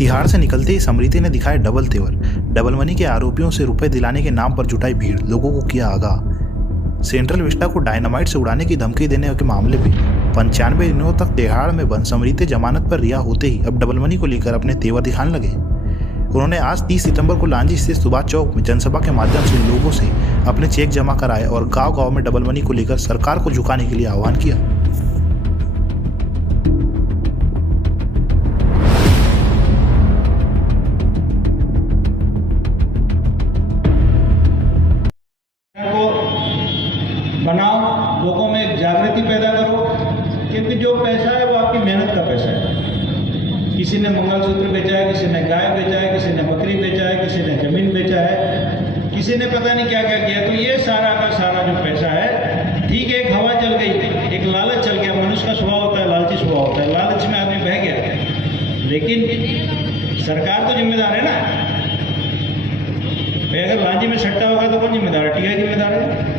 तिहाड़ से निकलते ही समृति ने दिखाए डबल तेवर। डबल मनी के आरोपियों से रुपए दिलाने के नाम पर जुटाई भीड़, लोगों को किया आगाह। सेंट्रल विस्टा को डायनामाइट से उड़ाने की धमकी देने के मामले में 95 दिनों तक तिहाड़ में बंद समृति जमानत पर रिहा होते ही अब डबल मनी को लेकर अपने तेवर दिखाने लगे। उन्होंने आज 30 सितंबर को लांजी स्थित सुभाष चौक में जनसभा के माध्यम से लोगों से अपने चेक जमा कराए और गांव-गांव में डबल मनी को लेकर सरकार को झुकाने के लिए आह्वान किया। बनाओ, लोगों में एक जागृति पैदा करो, क्योंकि जो पैसा है वो आपकी मेहनत का पैसा है। किसी ने मंगलसूत्र बेचा है, किसी ने गाय बेचा है, किसी ने बकरी बेचा है, किसी ने जमीन बेचा है, किसी ने पता नहीं क्या क्या किया। तो ये सारा का सारा जो पैसा है, ठीक है, एक हवा चल गई, एक लालच चल गया। मनुष्य का स्वभाव होता है, लालची स्वभाव होता है, लालच में आदमी बह गया। लेकिन सरकार तो जिम्मेदार है ना। अगर लांजी में सट्टा होगा तो कौन जिम्मेदार है? टीआई जिम्मेदार है।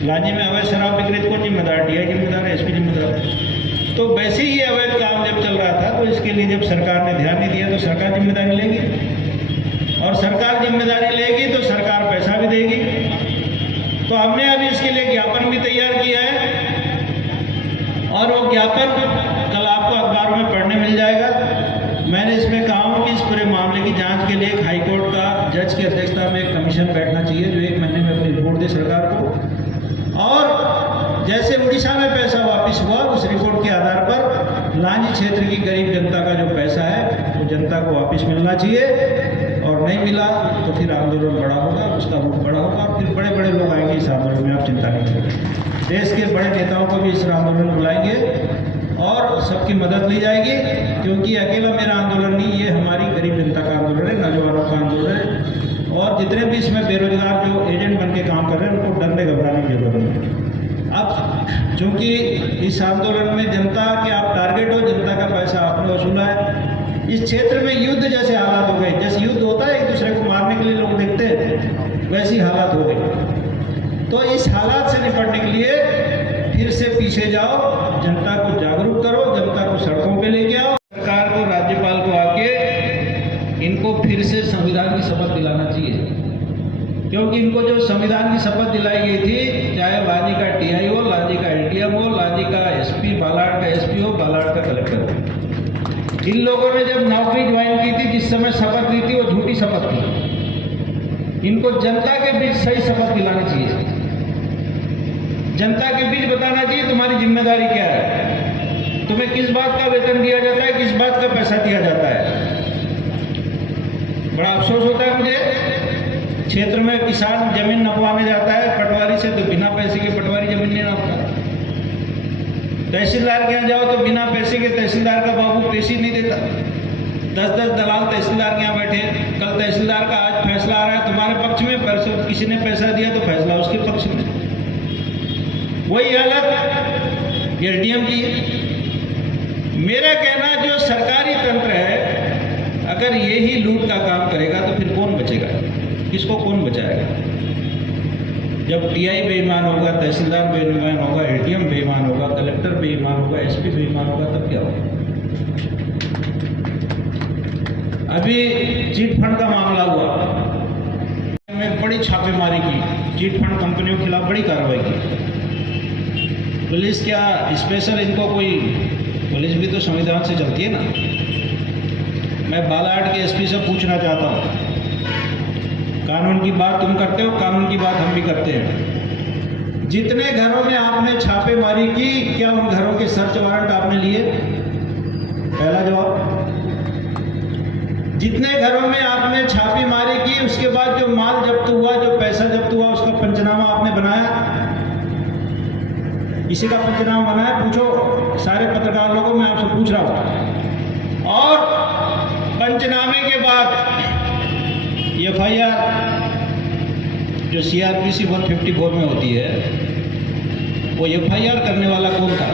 लांजी में अवैध शराब विक्रेता कौन जिम्मेदार? टीआई जिम्मेदार है, एसपी जिम्मेदार है। तो वैसे ही अवैध काम जब चल रहा था तो इसके लिए जब सरकार ने ध्यान नहीं दिया तो सरकार जिम्मेदारी लेगी, और सरकार जिम्मेदारी लेगी तो सरकार पैसा भी देगी। तो हमने अभी इसके लिए ज्ञापन भी तैयार किया है, और वो ज्ञापन कल आपको अखबारों में पढ़ने मिल जाएगा। मैंने इसमें कहा हूँ कि इस पूरे मामले की जांच के लिए एक हाईकोर्ट का जज की अध्यक्षता में एक कमीशन बैठना चाहिए, जो 1 महीने में अपनी रिपोर्ट दे सरकार को। और जैसे उड़ीसा में पैसा वापस हुआ, उस रिपोर्ट के आधार पर लांजी क्षेत्र की गरीब जनता का जो पैसा है वो जनता को वापस मिलना चाहिए, और नहीं मिला तो फिर आंदोलन बड़ा होगा, उसका रूप बड़ा होगा, और फिर बड़े बड़े लोग आएंगे इस आंदोलन में। आप चिंता नहीं करें, देश के बड़े नेताओं को भी इस आंदोलन बुलाएंगे और सबकी मदद ली जाएगी, क्योंकि अकेला मेरा आंदोलन नहीं, ये हमारी गरीब जनता का आंदोलन है, नौजवानों का आंदोलन है। और जितने भी इसमें बेरोजगार जो एजेंट बन के काम कर रहे हैं उनको डरने घबराने की जरूरत नहीं। अब चूंकि इस आंदोलन में जनता के आप टारगेट हो, जनता का पैसा आपने वसूला है। इस क्षेत्र में युद्ध जैसे हालात हो गए, जैसे युद्ध होता है एक दूसरे को मारने के लिए लोग देखते हैं, वैसी हालात हो गई। तो इस हालात से निपटने के लिए फिर से पीछे जाओ, जनता को जागरूक करो, जनता को सड़कों पे लेके आओ। सरकार को, राज्यपाल को आके इनको फिर से संविधान की शपथ दिलाना चाहिए, क्योंकि इनको जो संविधान की शपथ दिलाई गई थी, चाहे लांजी का टीआई हो, लांजी का एलटीएम हो, लांजी का एसपी, बालाघाट का एसपी हो, बालाघाट का कलेक्टर हो, इन लोगों ने जब नौकरी ज्वाइन की थी, जिस समय शपथ ली थी वो झूठी शपथ थी। इनको जनता के बीच सही शपथ दिलानी चाहिए, जनता के बीच बताना चाहिए तुम्हारी जिम्मेदारी क्या है, तुम्हें किस बात का वेतन दिया जाता है, किस बात का पैसा दिया जाता है। बड़ा अफसोस होता है मुझे, क्षेत्र में किसान जमीन नपवाने जाता है पटवारी से, तो बिना पैसे के पटवारी जमीन नहीं नापता। तहसीलदार के यहाँ जाओ तो बिना पैसे के तहसीलदार का बाबू पेशी नहीं देता। 10-10 दलाल तहसीलदार के यहाँ बैठे। कल तहसीलदार का आज फैसला आ रहा है तुम्हारे पक्ष में, परसों किसी ने पैसा दिया तो फैसला उसके पक्ष में। वही हालत एलडीएम की। मेरा कहना जो सरकारी तंत्र है, अगर यही लूट का काम करेगा तो फिर कौन बचेगा? किसको कौन बचाएगा? जब टीआई बेईमान होगा, तहसीलदार बेईमान होगा, एलडीएम बेईमान होगा, कलेक्टर बेईमान होगा, एसपी बेईमान होगा, तब क्या होगा? अभी चिट फंड का मामला हुआ, में बड़ी छापेमारी की, चिट फंड कंपनियों के खिलाफ बड़ी कार्रवाई की। पुलिस क्या स्पेशल इनको कोई, पुलिस भी तो संविधान से चलती है ना। मैं बालाघाट के एसपी से पूछना चाहता हूँ, कानून की बात तुम करते हो, कानून की बात हम भी करते हैं। जितने घरों में आपने छापेमारी की, क्या उन घरों के सर्च वारंट आपने लिए? पहला जवाब। जितने घरों में आपने छापेमारी की, उसके बाद जो माल जब्त हुआ, जो पैसा जब्त हुआ, उसका पंचनामा आपने बनाया? इसी का पंचनामा बनाया? पूछो सारे पत्रकार लोगों, मैं आपसे पूछ रहा हूँ। और पंचनामे के बाद एफआईआर जो सीआरपीसी 154 में होती है, वो एफआईआर करने वाला कौन था?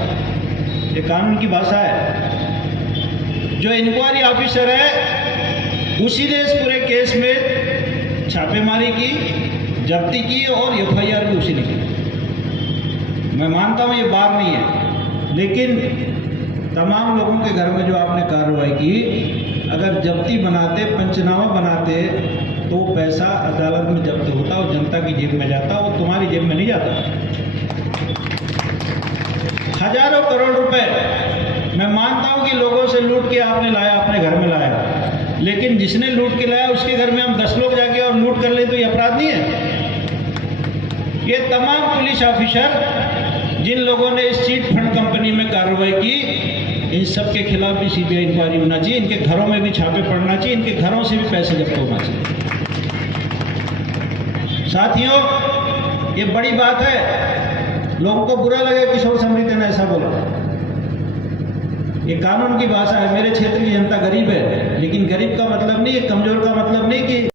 ये कानून की भाषा है। जो इंक्वायरी ऑफिसर है उसी ने इस पूरे केस में छापेमारी की, जब्ती की और एफआईआर भी उसी ने की। मैं मानता हूँ ये बार नहीं है, लेकिन तमाम लोगों के घर में जो आपने कार्रवाई की, अगर जब्ती बनाते, पंचनामा बनाते, तो पैसा अदालत में जब्त होता और जनता की जेब में जाता, वो तुम्हारी जेब में नहीं जाता। हजारों करोड़ रुपए मैं मानता हूं कि लोगों से लूट के आपने लाया, अपने घर में लाया, लेकिन जिसने लूट के लाया उसके घर में हम 10 लोग जाके और लूट कर ले तो ये अपराध नहीं है? ये तमाम पुलिस ऑफिसर जिन लोगों ने इस चीट फंड कंपनी में कार्रवाई की, इन सब के खिलाफ भी सीबीआई इंक्वायरी होना चाहिए, इनके घरों में भी छापे पड़ना चाहिए, इनके घरों से भी पैसे जब्त होना चाहिए। साथियों, ये बड़ी बात है, लोगों को बुरा लगे किशोर समृति ने ऐसा बोला। ये कानून की भाषा है। मेरे क्षेत्र की जनता गरीब है, लेकिन गरीब का मतलब नहीं है, कमजोर का मतलब नहीं कि